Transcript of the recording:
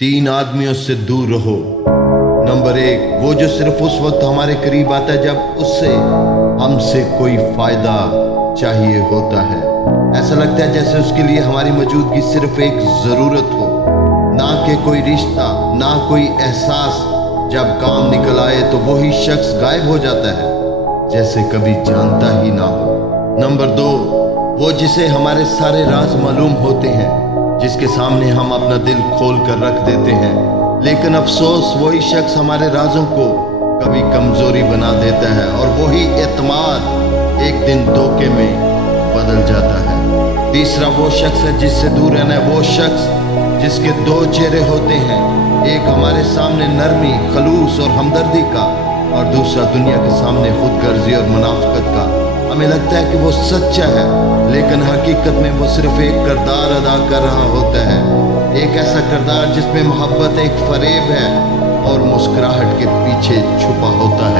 तीन आदमियों से दूर रहो। नंबर एक, वो जो सिर्फ उस वक्त हमारे करीब आता है जब उससे हमसे कोई फायदा चाहिए होता है। ऐसा लगता है जैसे उसके लिए हमारी मौजूदगी सिर्फ एक ज़रूरत हो, ना कि कोई रिश्ता, ना कोई एहसास। जब काम निकल आए तो वही शख्स गायब हो जाता है, जैसे कभी जानता ही ना हो। नंबर दो, वो जिसे हमारे सारे राज मालूम होते हैं, जिसके सामने हम अपना दिल खोल कर रख देते हैं, लेकिन अफसोस वही शख्स हमारे राजों को कभी कमजोरी बना देता है, और वही एतमाद एक दिन धोखे में बदल जाता है। तीसरा वो शख्स है जिससे दूर रहना है, वो शख्स जिसके दो चेहरे होते हैं, एक हमारे सामने नरमी, खलूस और हमदर्दी का, और दूसरा दुनिया के सामने खुदगर्जी और मुनाफिकत का। हमें लगता है कि वो सच्चा है, लेकिन हकीकत में वो सिर्फ एक किरदार अदा कर रहा होता है, एक ऐसा किरदार जिसमें मोहब्बत एक फरेब है और मुस्कुराहट के पीछे छुपा होता है।